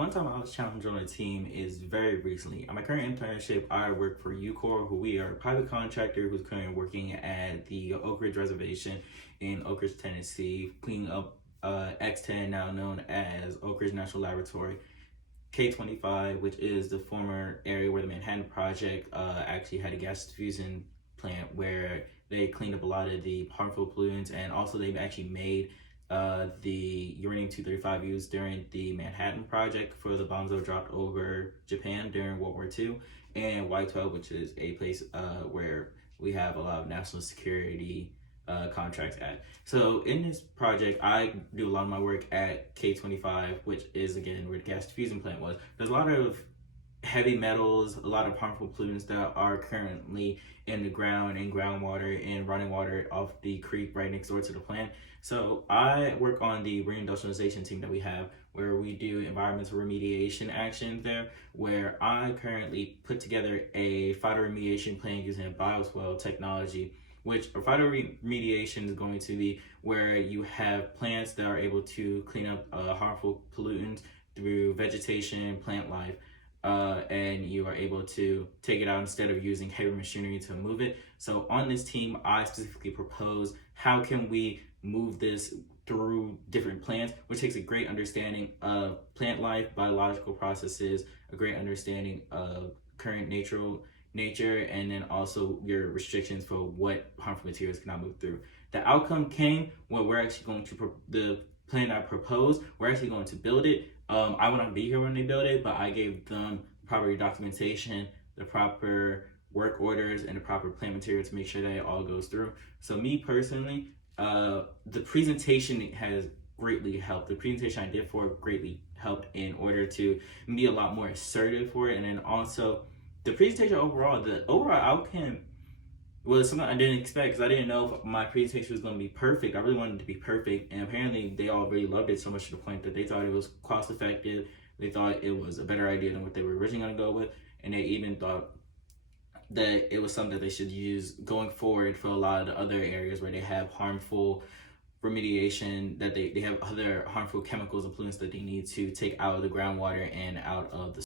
One time I was challenged on a team is very recently. On my current internship, I work for UCOR, who we are a private contractor who's currently working at the Oak Ridge Reservation in Oak Ridge, Tennessee, cleaning up X10, now known as Oak Ridge National Laboratory. K25, which is the former area where the Manhattan Project actually had a gas diffusion plant where they cleaned up a lot of the harmful pollutants, and also they've actually made the uranium-235 used during the Manhattan Project for the bombs that were dropped over Japan during World War II, and Y12, which is a place where we have a lot of national security contracts at. So in this project, I do a lot of my work at K25, which is again where the gas diffusion plant was. There's a lot of heavy metals, a lot of harmful pollutants that are currently in the ground and groundwater and running water off the creek right next door to the plant. So I work on the reindustrialization team that we have, where we do environmental remediation actions there, where I currently put together a phytoremediation plan using a bioswale technology, which a phytoremediation is going to be where you have plants that are able to clean up harmful pollutants through vegetation, plant life, and you are able to take it out instead of using heavy machinery to move it. So on this team, I specifically propose how can we move this through different plants, which takes a great understanding of plant life, biological processes, a great understanding of current nature, and then also your restrictions for what harmful materials cannot move through. The outcome came when we're actually going to, the plan I proposed, we're actually going to build it. I will not be here when they build it, but I gave them proper documentation, the proper work orders, and the proper plant material to make sure that it all goes through. So me personally, the presentation has greatly helped. The presentation I did for it greatly helped in order to be a lot more assertive for it. And then also the presentation overall, the overall outcome was something I didn't expect, because I didn't know if my presentation was going to be perfect. I really wanted it to be perfect, and apparently they all really loved it so much to the point that they thought it was cost effective. They thought it was a better idea than what they were originally going to go with, and they even thought that it was something that they should use going forward for a lot of the other areas where they have harmful remediation, that they have other harmful chemicals and pollutants that they need to take out of the groundwater and out of the